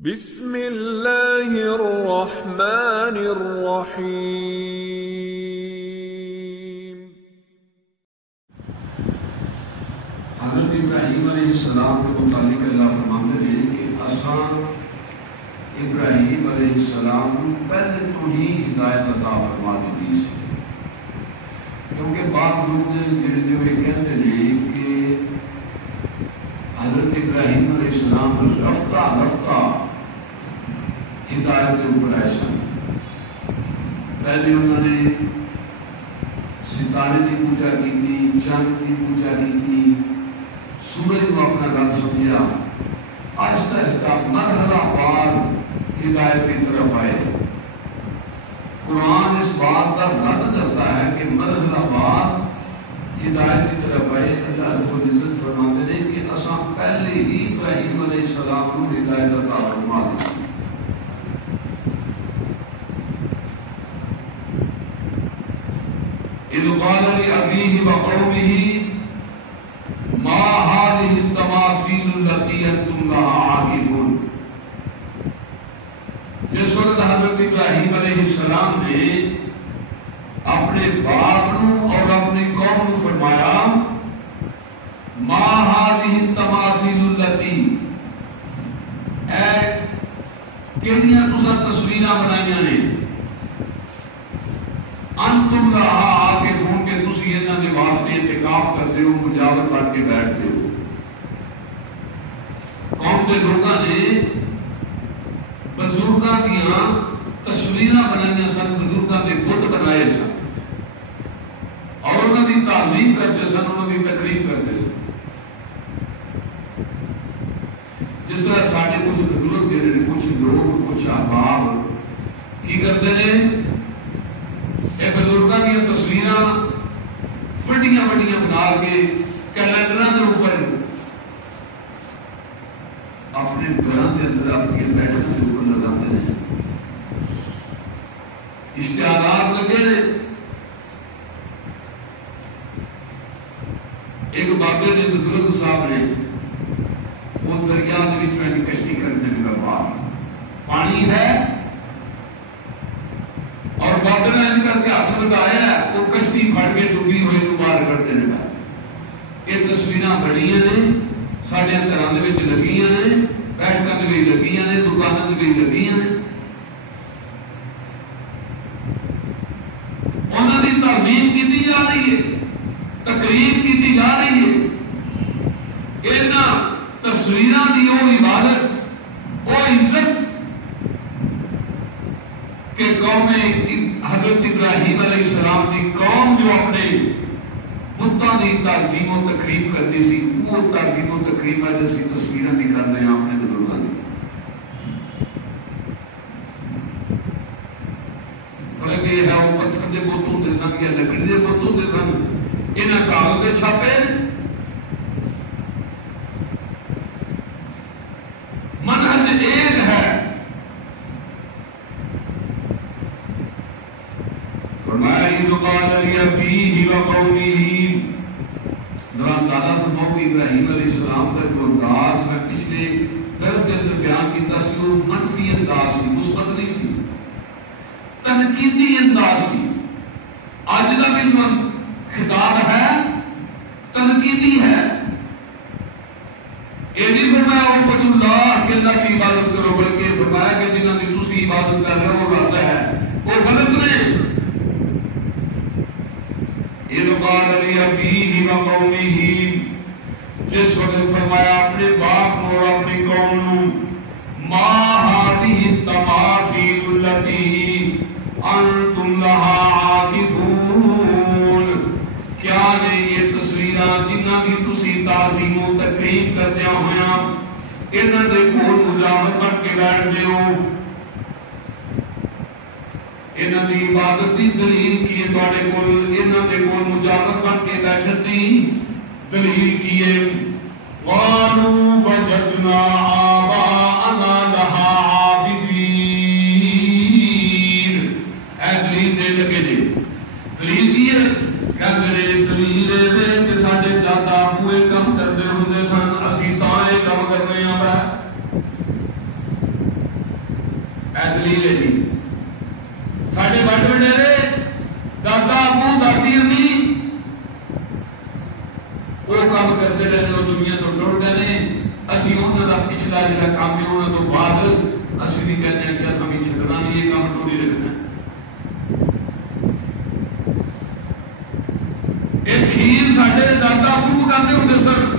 بسم اللہ الرحمن الرحیم۔ حضرت ابراہیم علیہ السلام کے متعلق اللہ فرماتے ہیں کہ اساں ابراہیم علیہ السلام پہلے تو ہی ہدایت عطا فرما دیتی سی، کیونکہ بعض لوگ جو کہتے ہیں کہ حضرت ابراہیم علیہ السلام رفتہ رفتہ ہدایت کے اوپر آئے سن۔ پہلے انہوں نے ستارے کی پوجا کی تھی، چاند کی پوجا کی تھی، سورج کو اپنا رنگ سمجھا، آہستہ آہستہ مرحلہ وار ہدایت کی طرف آئے۔ قرآن اس بات کا رد کرتا ہے کہ مرحلہ وار ہدایت کی طرف آئے۔ اللہ رب العزت فرماتے ہیں کہ اساں پہلے ہی ابراہیم علیہ السلام کو ہدایت عطا فرما دی۔ اذ قال لأبيه وقومه ما هذه التماثيل التي انتم لها عاكفون۔ جس وقت حضرت ابراہیم علیہ السلام نے اپنے باپ اور اپنی قوم کو فرمایا ما هذه التماثيل التي، اے کہڑیاں تساں تصویراں بنائیاں نے، انتم لہا عاکفون، کہ تسی انہاں دے واسطے اعتکاف کرتے ہو، مجاور پڑھ کے بیٹھتے ہو۔ قوم کے لوگاں نے بزرگاں دیاں تصویراں بنائیاں سن، بزرگاں دے بت بنائے سن اور انہاں دی تعظیم کرتے سن، انہاں دی تقریب کرتے سن۔ جس طرح ساڈے کچھ بزرگ جڑے نے، کچھ لوگ، کچھ احباب کی کرتے ہیں، اے بزرگاں کی تصویراں بڑیاں بڑیاں بنا کے کیلنڈراں دے اوپر اپنے گھراں دے اندر اپنی بیٹھک کے اوپر لگاتے ہیں، اشتہارات لگے۔ ایک بابے دے بزرگ صاحب نے وہ دریا دے وچ میں کشتی کرنے لگا، باہر پانی ہے اور بابے نے ان کر کے ہاتھ لگایا ہے، وہ کشتی پھڑ کے ڈوبی ہوئی کو باہر کر دینے لگا۔ یہ تصویراں بڑیاں نے، ساڈے گھراں دے وچ لگیاں نے، بیٹھکاں دے وچ لگیاں نے، دکاناں دے وچ لگیاں نے۔ انہاں دی تعظیم کیتی جا رہی ہے، تقریب کیتی جا رہی ہے۔ انہاں تصویراں دی وہ عبادت، وہ عزت کہ قوم حضرت ابراہیم علیہ السلام کی قوم جو اپنے بتاں دی تعظیم و تقریب کرتی سی، وہ تعظیم و تقریب ہے جیسی تصویراں دی کر رہے ہیں اپنے بزرگاں دی۔ فرق یہ ہے وہ پتھر دے بت ہوندے سن یا لکڑی دے بت ہوندے سن، انہاں کاغذ دے چھاپے منہج ایک ہے۔ فرمایا اذ قال لأبيه وقومه، ذرا اندازہ فرماؤ کہ ابراہیم علیہ السلام کا جو انداز میں پچھلے درس کے اندر بیان کیتا سی، وہ منفی انداز سی، مثبت نہیں سی، تنقیدی انداز سی۔ آج کا بھی جو خطاب ہے تنقیدی ہے۔ یہ نہیں فرمایا عبد اللہ کہ اللہ کی عبادت کرو، بلکہ فرمایا کہ جنہاں کی تسی عبادت کر رہے ہو وہ غلط ہے، وہ غلط نہیں۔ اذ قال لأبيه وقومه، جس وقت فرمایا اپنے باپ اور اپنی قوم نو ما هذه التماثيل التي انتم لها عاكفون، کیا نہیں یہ تصویراں جنہاں کی تسی تعظیم و تقریب کرتے ہویا انہاں دے کول مجاور بن کے بیٹھ دیو۔ انہاں دی عبادت دی دلیل کی ہے تواڈے کول، انہاں دے کول مجاور بن کے بیٹھن دی دلیل کی ہے۔ قالوا وجدنا آباءنا لها عابدین، اے دلیل دے لگے جی، دلیل کی ہے؟ کہتے ہیں دلیل ہے کہ ساڈے دادا کوئی کم کرتے ہوندے سن، اسی تاں یہ کم کر رہے ہیں۔ دلیل ہے جی ساڈے وڈ وڈیرے دادا ابو دادی امی وہ کام کرتے رہے وہ دنیا تو ٹر گئے نے اسی انہاں دا پچھلا جڑا کام ہے انہاں تو بعد اسی بھی کہتے ہیں کہ اساں بھی چھڈنا نہیں یہ کام ٹوڑی رکھنا اے کھیر ساڈے دادا ابو پکاندے ہوندے سن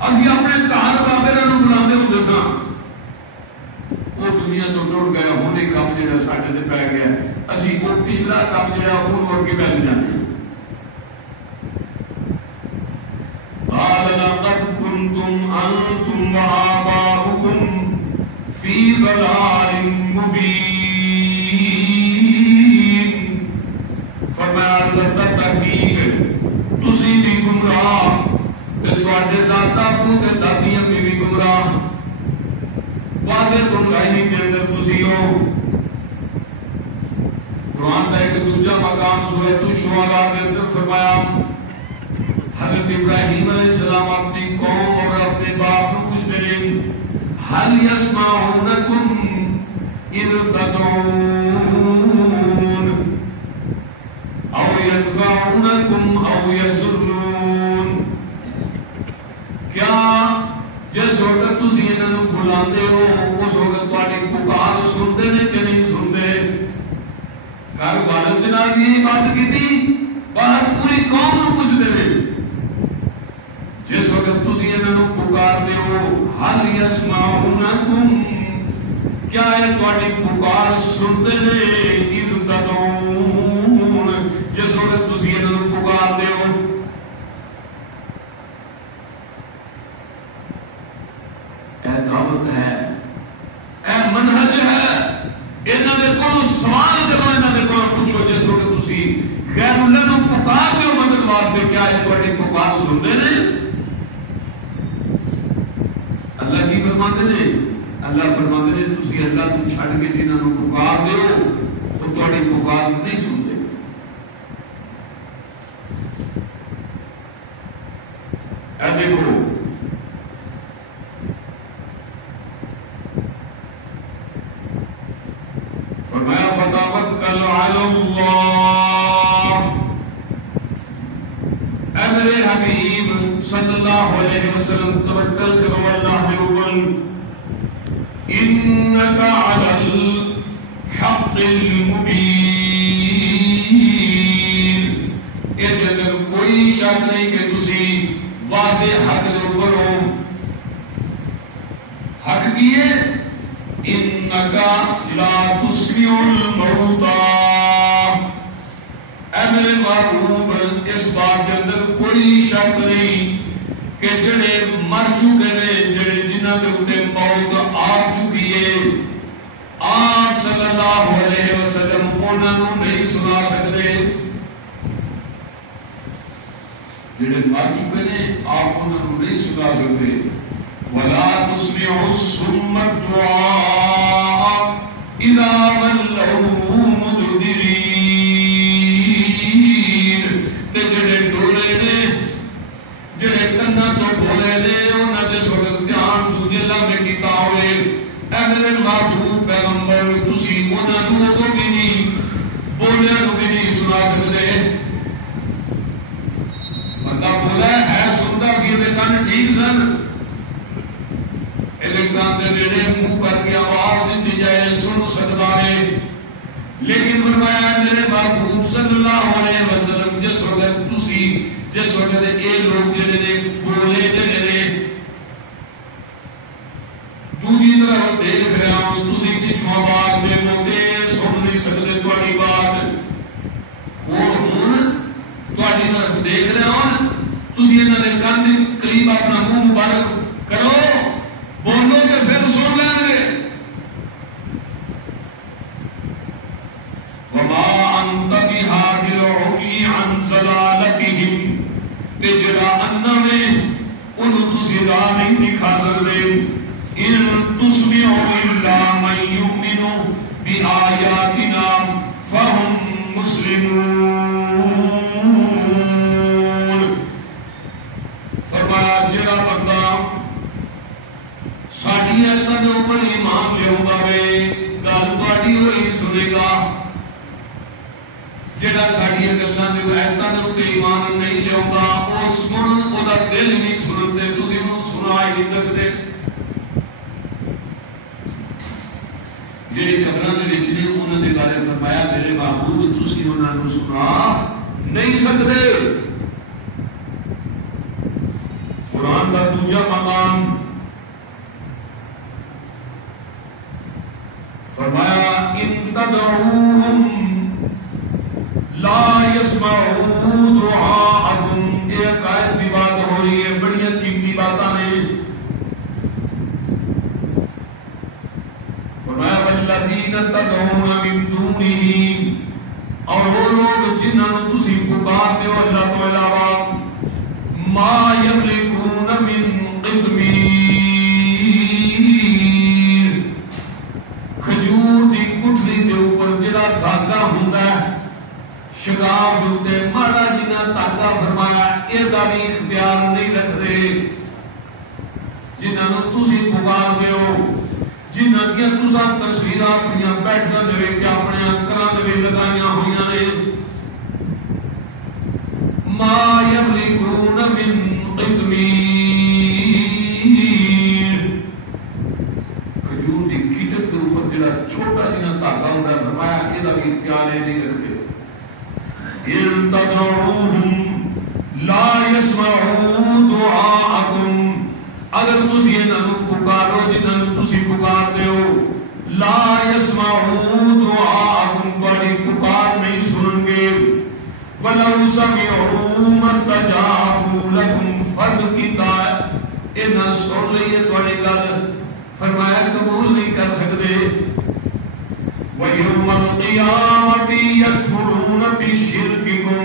اسی اپنے گھر بابے نوں بلاندے ہوندے سن وہ دنیا تو ٹر گیا ہن یہ کام جڑا ساڈے تے پی گیا اسی وہ پچھلا کام جڑا اونوں اگے لے جاندے ہیں قال لقد كنتم أنتم وآباؤكم في ضلال مبين فرمایا تحقیق تسی بھی گمراہ تے تواڈے دادا ابو تے دادیاں بھی گمراہ واضح گمراہی کے اندر تسی ہو قرآن کا ایک دوسرا مقام سورۃ الشعراء کے اندر فرمایا حضرت ابراہیم علیہ السلام اپنی قوم اور اپنے باپ کو پوچھتے رہے هل يسمعونكم إذ تدعون أو ينفعونكم أو يضرون کیا جس وقت تسی انہاں نوں بلاندے ہو اس وقت تہاڈی پکار سنتے نے کہ نہیں سنتے گھر والد دے نال بھی بات کیتی باہر پوری قوم نوں پوچھتے نے جس وقت تسی انہاں نوں پکارتے ہو حل یسمعونکم کیا ہے تہاڈی پکار سنتے نے اذ تدعون جس وقت تسی انہاں نوں پکارتے ہو اے دعوت ہے اے منہج ہے انہاں دے کول سوال کرو انہاں دے کول پوچھو جس وقت تسی غیر اللہ نوں پکارتے ہو مدد واسطے کیا ہے تہاڈی پکار سنتے نے اللہ کی فرماتے نے اللہ فرماتے نے تسی اللہ تو چھڑ کے جنہاں نوں پکار دیو تو تہاڈی پکار نہیں سنتے اے دیکھو فرمایا فتوکل علی اللہ اے میرے حبیب صلی اللہ علیہ وسلم توکل کرو اللہ کے اوپر انک علی الحق المبین یہ جنر کوئی شک نہیں کہ تسی واضح حق کے اوپر ہو حق کیے انک لا تسمع الموتى اے میرے محبوب اس بات کے اندر کوئی شک نہیں کہ جڑے مر چکے نے جڑے جنہاں دے اوپر موت آ چکی ہے آپ صلی اللہ علیہ وسلم انہاں نوں نہیں سنا سکتے جڑے مر چکے نے آپ انہاں نوں نہیں سنا سکتے ولا تسمع الصم الدعاء اذا ولوا مدبرين تے جڑے ڈولے نے جڑے کنا تو بولے لے انہاں دے سوگت دھیان دوجے لمحے کیتا ہوئے اے میرے محبوب پیغمبر تسی انہاں نوں تو بھی نہیں بولے نوں بھی نہیں سنا سکتے بندہ بولا ہے سنتا سی دے کان ٹھیک سن کان دے نیڑے منہ کر کے آواز دیتی جائے سن سکتا ہے لیکن فرمایا میرے محبوب صلی اللہ علیہ وسلم جس وقت تسی جس وقت اے لوگ جڑے نے بولے جڑے نے دوجی طرف دیکھ رہے ہوں تسی پچھوں آواز دے موتے سن نہیں سکتے تہاڈی بات اور ہن تہاڈی طرف دیکھ رہے ہوں تسی انہاں دے کان دے قریب اپنا منہ مبارک کرو بولو کہ پھر سن لیں گے وما انت بهاد العمي عن ضلالتهم تے جڑا انا میں انہوں تسی راہ نہیں دکھا سکتے ان تسمع الا من يؤمن بآياتنا فهم مسلمون فرمایا جڑا بندہ ساری ساڑی ایتاں دے اوپر ایمان لے ہوگا وے گل تہاڈی ہوئی سنے گا جڑا ساڑی گلاں دے ایتاں دے اوپر ایمان نہیں لے ہوگا او سن او دا دل نہیں سنتے تسی اونوں سنا ہی نہیں سکتے جڑے قبراں دے وچ نے انہاں دے بارے فرمایا میرے محبوب تسی انہاں نوں سنا نہیں سکتے قرآن کا دوجا مقام فرمایا ان تدعوهم لا يسمعوا دعاءكم یہ قائد کی بات ہو رہی ہے بڑی قیمتی باتاں نے فرمایا والذین تدعون من دونه اور وہ لوگ جنہاں نوں تسی پکارتے ہو اللہ تو علاوہ ما یملکون من قطمیر کھجور دی گٹھلی دے اوپر جڑا دھاگا ہوندا ہے شگاف دے اوپر ماڑا جنہ دھاگا فرمایا اے دا بھی اختیار نہیں رکھدے جنہاں نوں تسی پکاردے ہو جنہاں دیاں تساں تصویراں اپنیاں بیٹھداں دے وچ اپنے گھراں دے وچ لگائیاں ہوئیاں نے ما یملکون من قطمیر کھجور دی گٹک دے اوپر جڑا چھوٹا جنہ دھاگا ہوندا ہے فرمایا اے دا بھی اختیار نہیں رکھدے ان تدعوهم لا يسمعوا دعاءكم اگر تسی انہاں نوں پکارو جنہاں نوں تسی پکاردے ہو لا يسمعوا دعاءكم تہاڈی پکار نہیں سنن گے وَلَوْ سَمِعُوا مَا اسْتَجَابُوا لَكُمْ فرض کیتا اے نہ سن لئیے تہاڈی گل فرمایا قبول نہیں کر سکتے وَيَوْمَ الْقِيَامَةِ يَكْفُرُونَ بِشِرْكِكُمْ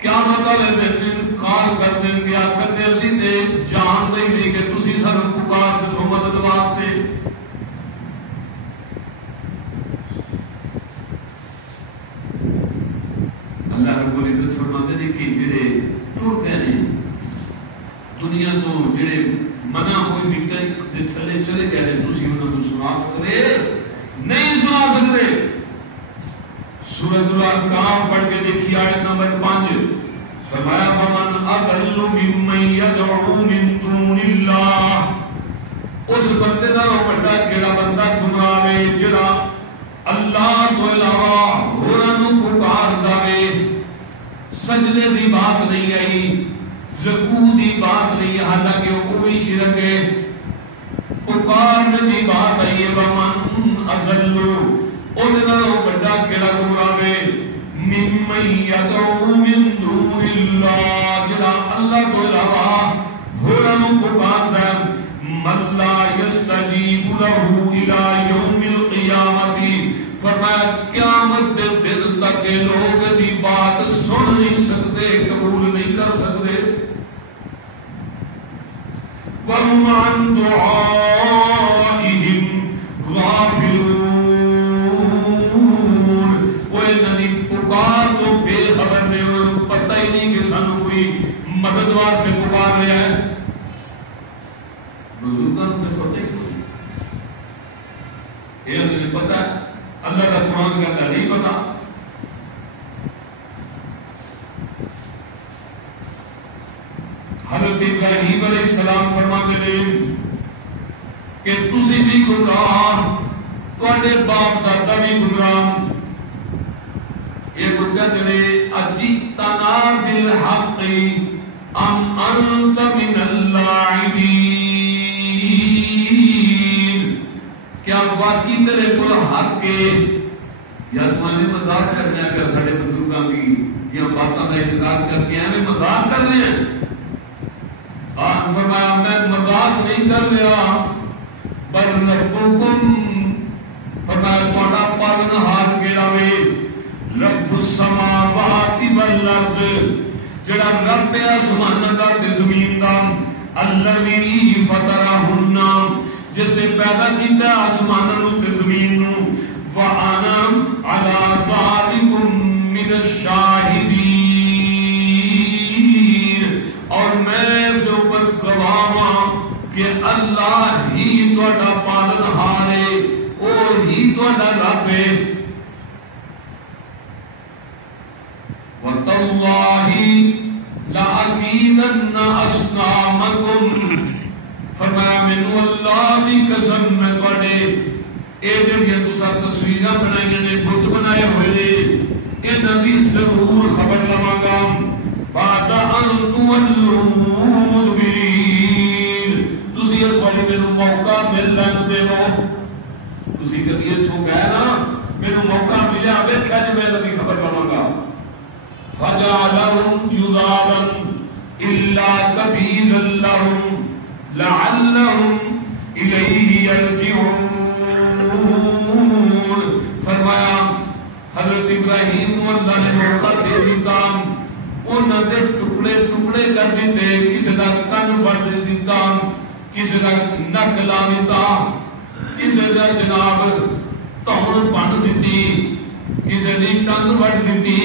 قیامت والے دن انکار کر دیں گے آخر دے اسی تے جان دے نہیں کہ تسی سانوں پکار تے مدد واسطے اللہ رب العزت فرماتے ہیں کہ جڑے ٹر گئے نے دنیا تو جڑے منع ہوئی مٹی دے تھلے چلے گئے نے تسی انہاں نوں سنا سکتے نہیں سنا سکتے سورۃ الاحقاف پڑھ کے دیکھیے آیت نمبر 5 فرمایا ومن اضل ممن يدعو من دون اللہ اس بندے دا بڑا کیڑا بندہ گمراہ ہے جڑا اللہ تو علاوہ ہوراں نوں پکاردا ہے سجدے دی بات نہیں آئی رکوع دی بات نہیں حالانکہ وہی شرک ہے پکارنے دی بات آئی ہے ومن اضل اودے بڑا کیڑا گمراہ ہے ممن يدعو من دون اللہ جڑا اللہ تو علاوہ ہوراں نوں پکاردا ہے من لا يستجیب له الى یوم القیامۃ فرمایا قیامت دے دن تک لوگ دی بات سن نہیں سکتے قبول نہیں کر سکتے وَهُمْ عَنْ دُعَائِهِمْ غَافِلُونَ وہ انہی پکار تو بے خبر نے انہوں پتہ ہی نہیں کہ سانوں کوئی مدد واسطے پکار رہا ہے بزرگاں سے پتہ ہی نہیں یہ انہیں پتہ ہے اللہ کا قرآن کہتا نہیں پتا حضرت ابراہیم علیہ السلام فرماتے ہیں کہ تسی بھی گمراہ تواڈے باپ دادا بھی گمراہ یہ کہتے ہیں اجئتنا بالحق ام انت من اللاعبین کیا واقعی تیرے کو حق ہے یا تمہیں مذاق کرنا ہے کہ ساڑھے بزرگاں کی یا باتاں کا انکار کر کے ہمیں مذاق کر رہے ہیں آن فرمایا میں مذاق نہیں کر رہا بل ربکم فرمایا تمہارا پالنہار کیڑا وے رب السماوات والارض جڑا رب آسماناں دا تے زمین دا الذی فطرہن جس نے پیدا کیتا آسمانوں تے زمین نو وانا علی ذالکم من الشاہدین اور میں اس کے اوپر گواہ ہوں کہ اللہ ہی تہاڈا پالنہار ہے، وہی تہاڈا رب ہے۔ وَتَاللَّهِ لَأَكِيدَنَّ أَصْنَامَكُمْ، فرمایا مینوں اللہ دی قسم میں تواڈے اے جڑیاں تساں تصویراں بنائیاں نے، بت بنائے ہوئے نے، انہاں دی ضرور خبر لواں گا۔ بعد ان تولوا مدبرین، تسی اس والے مینوں موقع مل لین دیو، تسی کدی اتھوں گئے نا مینوں موقع ملیا ویکھیا جے میں دی خبر لواں گا۔ فجعلهم جذاذا الا كبيرا لهم لعلهم اليه يرجعون، فرمایا حضرت ابراہیم کو اللہ نے موقع دے دیتا، انہاں دے ٹکڑے ٹکڑے کر دیتے، کسی دا کن وڈ دیتا، کسی دا نک لا دیتا، کسی دا جناب تہن بن دیتی، کسی دی ٹنگ وڈ دیتی،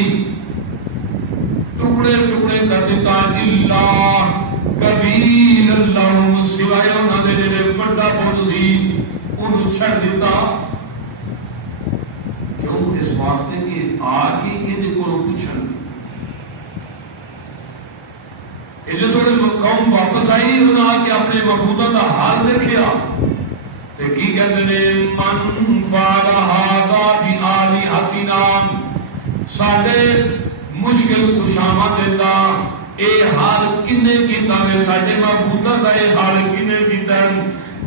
ٹکڑے ٹکڑے کر دیتا۔ اللہ کبیر اللہم، سوائے انہاں دے جڑے بڑا بت سی انہوں چھڑ دیتا۔ کیوں؟ اس واسطے کہ آ کے یہ کو پوچھن، یہ جس وقت قوم واپس آئی انہوں نے کہ اپنے معبودہ دا حال دیکھیا تے کی کہتے ہیں من فعل ھذا بآلہتنا، ساڈے مشکل کشامہ دیتا اے حال کنے کیتا ہے، ساڈے معبودہ دا اے حال کنے کیتا ہے،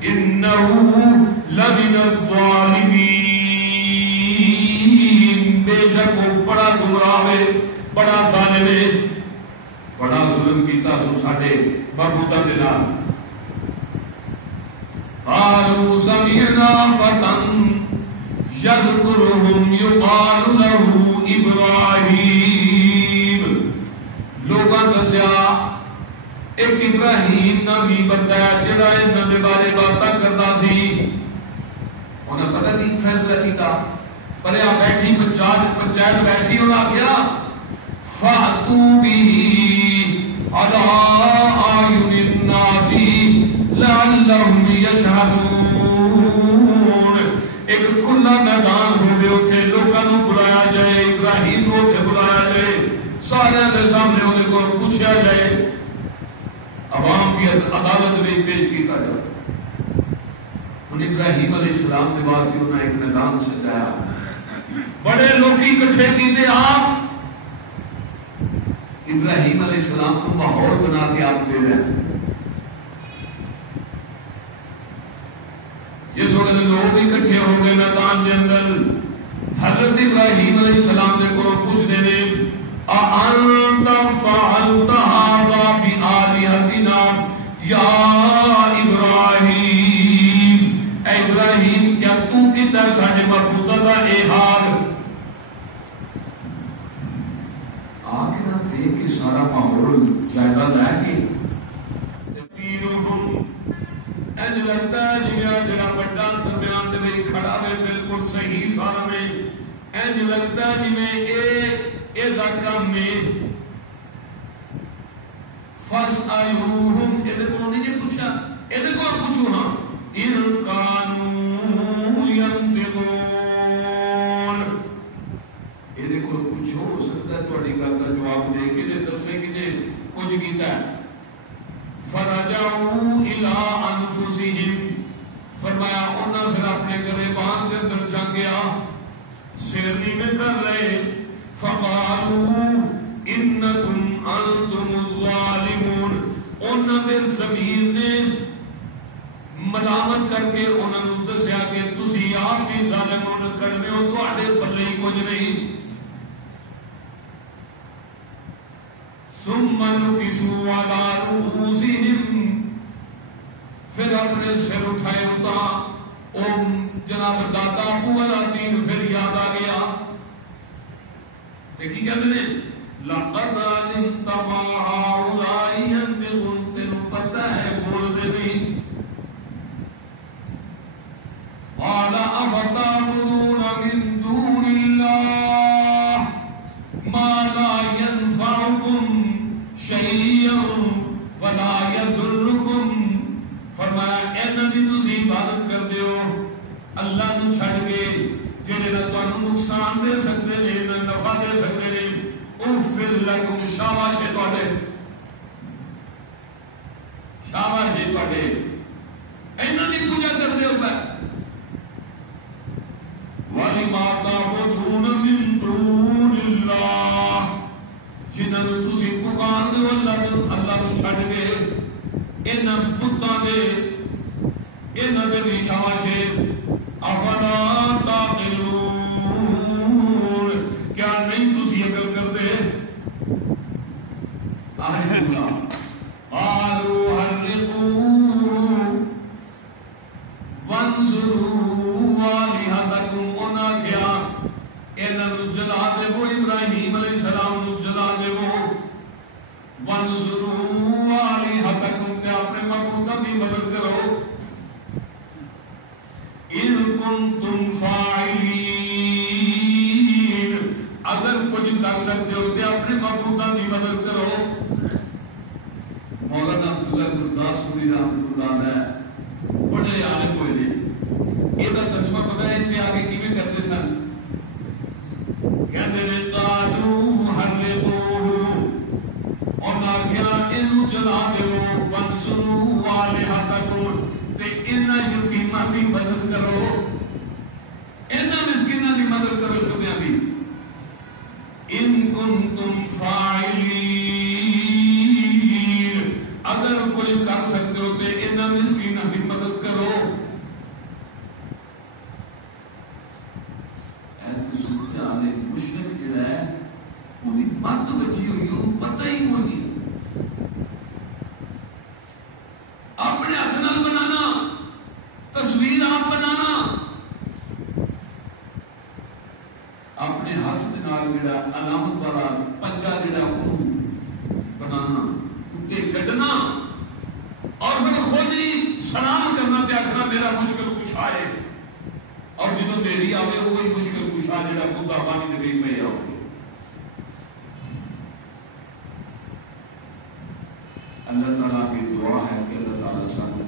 انہو لمن الظالمین، بے شک وہ بڑا گمراہ ہے، بڑا ظالم ہے، بڑا ظلم کیتا سو ساڈے معبودہ دے نال۔ قالوا سمعنا فتى يذكرهم يقال له ابراہیم، لوگاں دسیا ایک ابراہیم نامی بندہ ہے جڑا انہاں دے بارے باتاں کردا سی۔ انہاں پتہ نہیں فیصلہ کیتا، پریا بیٹھی پنچایت بیٹھی، انہاں آکھیا فَأْتُوا بِهِ عَلَىٰ أَعْيُنِ النَّاسِ لَعَلَّهُمْ يَشْهَدُونَ، ایک کھلا میدان ہوگے، اتھے لوگاں نوں بلایا جائے، ابراہیم نوں اتھے بلایا جائے، سارے دے سامنے انہیں کو پوچھا جائے، عوام کی عدالت میں پیش کیتا جائے۔ ان ابراہیم علیہ السلام کے واسطے انہیں ایک میدان سجایا، بڑے لوگی کٹھے کیتے، آپ ابراہیم علیہ السلام کو ماحول بنا کے آپ دے رہے ہیں۔ جس وقت لوگ اکٹھے ہو گئے میدان کے اندر، حضرت ابراہیم علیہ السلام نے کو پوچھ دینے اَأَنْتَ فَعَلْتَ هَذَا بِآلِهَتِنَا یا ابراہیم، اے ابراہیم کیا تو کیتا ہے ساڈے معبودہ دا اے حال؟ آگے نہ دیکھ کے سارا ماحول جائزہ لے کے انج لگتا ہے جنہاں جڑا بڑا درمیان دے وچ کھڑا ہے بالکل صحیح سارا میں، انج لگتا ہے جویں اے دا کام میں فَاسْأَلُوهُمْ، ایدے کو نہیں جی پوچھا، ایدے کو پوچھو ہاں، اِن كَانُوا يَنْطِقُونَ، ایدے کو پوچھو، ہو سکتا ہے تھوڑی گل کا جواب دے کے جے دسے کہ جے کچھ کیتا ہے۔ فَرَجَعُوا إِلَىٰ أَنفُسِهِمْ، فرمایا انہاں پھر اپنے گریبان کے اندر جا گیا، سیرنی میں کر رہے، فَقَالُوا إِنَّكُمْ أَنْتُمُ الظَّالِمُونَ، انہاں دے ضمیر نے ملامت کر کے انہاں نے دسیا کہ تسی آپ بھی ظالمون کرنے ہو، تواڈے پلے ہی کچھ نہیں۔ ثُمَّ نُكِسُوا عَلَىٰ رُؤُوسِهِمْ، پھر اپنے سر اٹھائے ہوتا، جناب دادا ابو والا دین پھر یاد آ گیا۔ دیکھی کہتے ہیں لَقَدْ عَلِمْتَ مَا هَٰؤُلَاءِ يَنطِقُونَ، تینوں پتہ ہے بول دے نہیں۔ قَالَ أَفَتَعْبُدُونَ مِن دُونِ اللَّهِ مَا لَا يَنفَعُكُمْ شَيْئًا وَلَا يَضُرُّكُمْ، فرمایا انہاں دی تسی عبادت شاباش ہے تواڈے، شاباش ہے تواڈے، انہاں دی پوجا کردے ہو پے وَلِمَا تَعْبُدُونَ مِن دُونِ اللَّهِ جنہاں نوں تسی پکار دے اللہ نوں چھڈ کے انہاں بتاں دے انہاں دے بھی شاباش ہے افلا تعقلون کیا نہیں تسی عقل کردے قالوا حرقوا وانصروا آلهتكم ونا کیا انہاں نوں جلا دے وہ ابراہیم علیہ السلام نوں جلا دے وہ وانصروا آلهتكم تے اپنے معبوداں دی مدد کرو ان کنتم فاعلین اگر کچھ کر سکتے ہو تے اپنے معبوداں دی مدد کرو۔ مولانا عبداللہ گرداس پوری رحمۃ اللہ علیہ بڑے عالم ہوئے نے، یہ ترجمہ پتہ ہے اسے آگے کیویں کرتے سن، کہتے ہیں قالوا حرقوہ انہاں کیا اینو جلا دیو وانصروا آلہتکم تے انہاں یتیماں دی مدد کرو، انہاں مسکیناں دی مدد کرو سبیاں دی۔ ان کنتم فاعلین اگر کوئی کر سکتے ہو تے انہاں مسکیناں دی مدد کرو۔ ایت سنتے آنے مشرک جڑا ہے انہی مت بچی ہوئی انہوں پتہ ہی کوئی نہیں، اپنے ہاتھ نال بنانا تصویر آپ بنانا اپنے ہاتھ کے نال جڑا علامت والا پنجا جڑا بنانا کتے کڈنا اور پھر خود ہی سلام کرنا تے آخنا میرا مشکل کشا ہے، اور جدوں میری آوے وہی مشکل کشا جڑا خدا پانی نبی میں آؤ گے۔ اللہ تعالیٰ کی دعا ہے کہ اللہ تعالیٰ سانو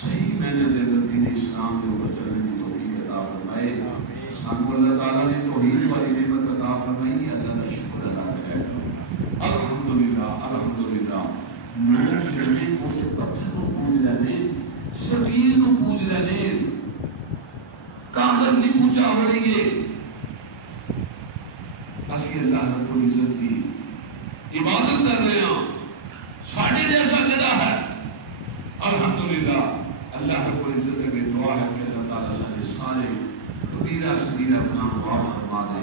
صحیح معنی دے دین اسلام کے اوپر چلنے کی توفیق عطا فرمائے، سانو اللہ تعالیٰ نے توحید والی نعمت عطا فرمائی ہے، اللہ کا شکر ادا کریں۔ الحمدللہ الحمدللہ لوگ اسے پتھر کو پوج لینے، سٹیل کو پوج لینے، کاغذ کی پوجا ہو رہی ہے، اسی اللہ رب العزت کی عبادت کر رہے ہیں ساڑھے جیسا جدا ہے۔ الحمدللہ اللہ رب العزت کی دعا ہے کہ اللہ تعالیٰ سارے کبیرہ صغیرہ گناہ معاف فرما دے۔